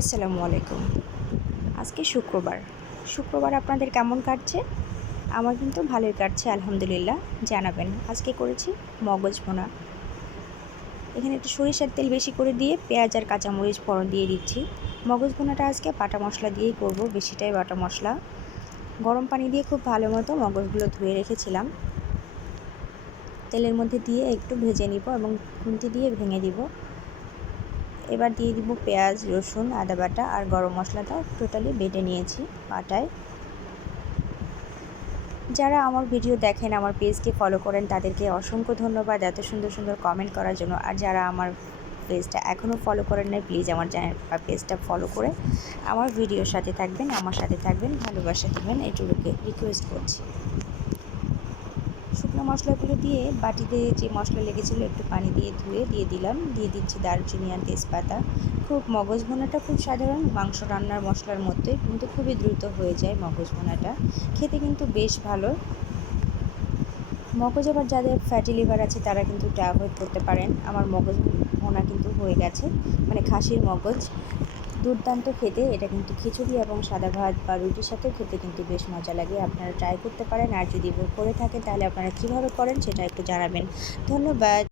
আসসালামু আলাইকুম। আজকে শুক্রবার। শুক্রবার আপনাদের কেমন কাটছে? আমার কিন্তু ভালোই কাটছে, আলহামদুলিল্লাহ। জানাবেন, আজকে করেছি মগজ ভোনা। এখানে একটু সরিষার তেল বেশি করে দিয়ে পেঁয়াজ আর কাঁচামরিচ ফোড়ন দিয়ে দিচ্ছি। মগজ ভোনাটা আজকে বাটা মশলা দিয়েই করব, বেশিটাই বাটা মশলা। গরম পানি দিয়ে খুব ভালো মতো মগজগুলো ধুয়ে রেখেছিলাম। তেলের মধ্যে দিয়ে একটু ভেজে নিব এবং খুন্তি দিয়ে ভেঙে দিব। এবার দিয়ে দিব পেঁয়াজ, রসুন, আদা বাটা আর গরম মশলাটা টোটালি বেটে নিয়েছি বাটায়। যারা আমার ভিডিও দেখেন, আমার পেজকে ফলো করেন, তাদেরকে অসংখ্য ধন্যবাদ এত সুন্দর সুন্দর কমেন্ট করার জন্য। আর যারা আমার পেজটা এখনও ফলো করেন নাই প্লিজ আমার চ্যানেল বা পেজটা ফলো করে আমার ভিডিওর সাথে থাকবেন, আমার সাথে থাকবেন, ভালোবাসা দেবেন, এটুকুকে রিকোয়েস্ট করছি। শুকনো মশলাগুলো দিয়ে বাটিতে যে মশলা লেগেছিলো একটু পানি দিয়ে ধুয়ে দিয়ে দিলাম। দিয়ে দিচ্ছি দারচিনি আর তেজপাতা। খুব মগজ ভোনাটা খুব সাধারণ। মাংস রান্নার মশলার মধ্যে কিন্তু খুবই দ্রুত হয়ে যায় মগজ ভোনাটা। খেতে কিন্তু বেশ ভালো। মগজ আবার যাদের ফ্যাটি লিভার আছে তারা কিন্তু এটা অ্যাভয়েড করতে পারেন। আমার মগজ ভোনা কিন্তু হয়ে গেছে। মানে খাসির মগজ। দুর্দান্ত খেতে, এটা কিন্তু খিচুড়ি এবং সাদা ভাত বা রুটির সাথেও খেতে কিন্তু বেশ মজা লাগে। আপনারা ট্রাই করতে পারেন। আর যদি করে থাকেন, তাহলে আপনারা কীভাবে করেন সেটা একটু জানাবেন। ধন্যবাদ।